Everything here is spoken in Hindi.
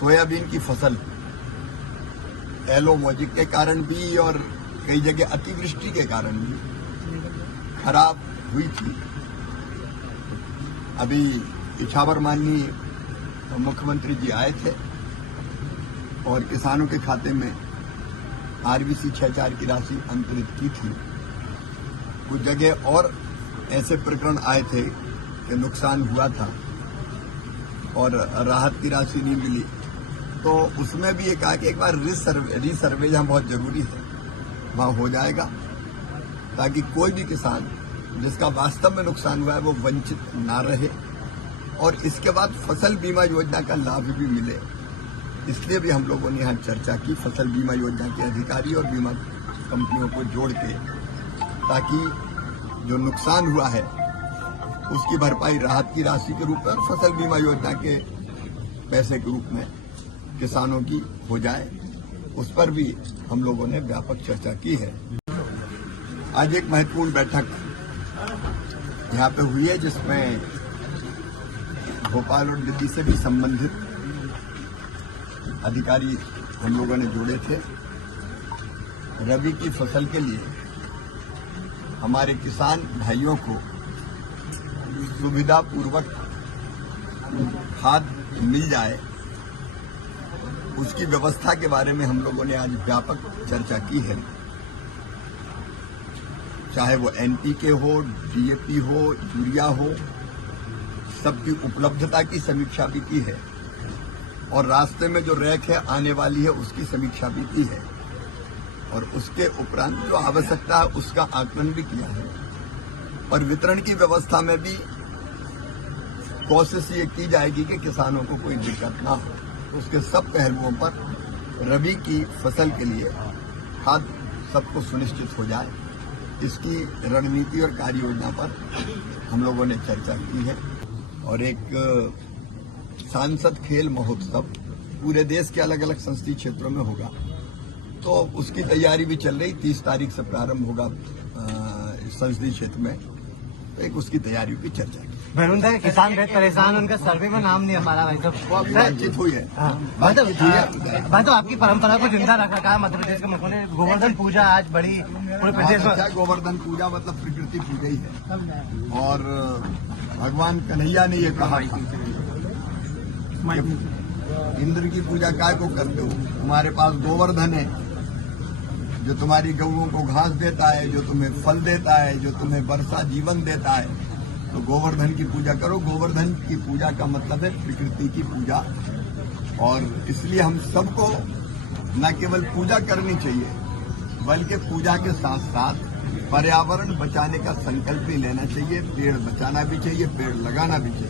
सोयाबीन की फसल एलो मोजिक के कारण भी और कई जगह अतिवृष्टि के कारण भी खराब हुई थी। अभी इछावर माननीय मुख्यमंत्री जी आए थे और किसानों के खाते में आरबीसी 6-4 की राशि अंतरित की थी। कुछ जगह और ऐसे प्रकरण आए थे कि नुकसान हुआ था और राहत की राशि नहीं मिली, तो उसमें भी ये कहा कि एक बार रीसर्वे जहां बहुत जरूरी है वहां हो जाएगा, ताकि कोई भी किसान जिसका वास्तव में नुकसान हुआ है वो वंचित ना रहे और इसके बाद फसल बीमा योजना का लाभ भी मिले। इसलिए भी हम लोगों ने यहाँ चर्चा की फसल बीमा योजना के अधिकारी और बीमा कंपनियों को जोड़ के, ताकि जो नुकसान हुआ है उसकी भरपाई राहत की राशि के रूप में और फसल बीमा योजना के पैसे के रूप में किसानों की हो जाए। उस पर भी हम लोगों ने व्यापक चर्चा की है। आज एक महत्वपूर्ण बैठक यहाँ पे हुई है जिसमें भोपाल और दिल्ली से भी संबंधित अधिकारी हम लोगों ने जोड़े थे। रबी की फसल के लिए हमारे किसान भाइयों को सुविधा पूर्वक खाद मिल जाए, उसकी व्यवस्था के बारे में हम लोगों ने आज व्यापक चर्चा की है। चाहे वो एनपीके हो, डीएपी हो, यूरिया हो, सबकी उपलब्धता की समीक्षा भी की है और रास्ते में जो रैक है आने वाली है उसकी समीक्षा भी की है और उसके उपरांत जो आवश्यकता है उसका आकलन भी किया है और वितरण की व्यवस्था में भी कोशिश ये की जाएगी कि किसानों को कोई दिक्कत ना हो। उसके सब पहलुओं पर रबी की फसल के लिए खाद सबको सुनिश्चित हो जाए, इसकी रणनीति और कार्य योजना पर हम लोगों ने चर्चा की है। और एक सांसद खेल महोत्सव पूरे देश के अलग अलग संसदीय क्षेत्रों में होगा, तो उसकी तैयारी भी चल रही। 30 तारीख से प्रारंभ होगा संसदीय क्षेत्र में, तो एक उसकी तैयारियों की चर्चा की। भैरुंदा के किसान बहुत परेशान, उनका सर्वे में नाम नहीं हमारा भाई साहब। बातचीत हुई है। भाई तो आपकी परंपरा को जिंदा रखा था मध्य प्रदेश के मुख्यमंत्री। गोवर्धन पूजा आज बड़ी पूरे प्रदेश में। गोवर्धन पूजा मतलब प्रकृति पूजा ही है और भगवान कन्हैया ने ये कहा इंद्र की पूजा काय को करते हो, तुम्हारे पास गोवर्धन है जो तुम्हारी गौओं को घास देता है, जो तुम्हें फल देता है, जो तुम्हें वर्षा जीवन देता है, तो गोवर्धन की पूजा करो। गोवर्धन की पूजा का मतलब है प्रकृति की पूजा और इसलिए हम सबको न केवल पूजा करनी चाहिए बल्कि पूजा के साथ साथ पर्यावरण बचाने का संकल्प भी लेना चाहिए। पेड़ बचाना भी चाहिए, पेड़ लगाना भी चाहिए।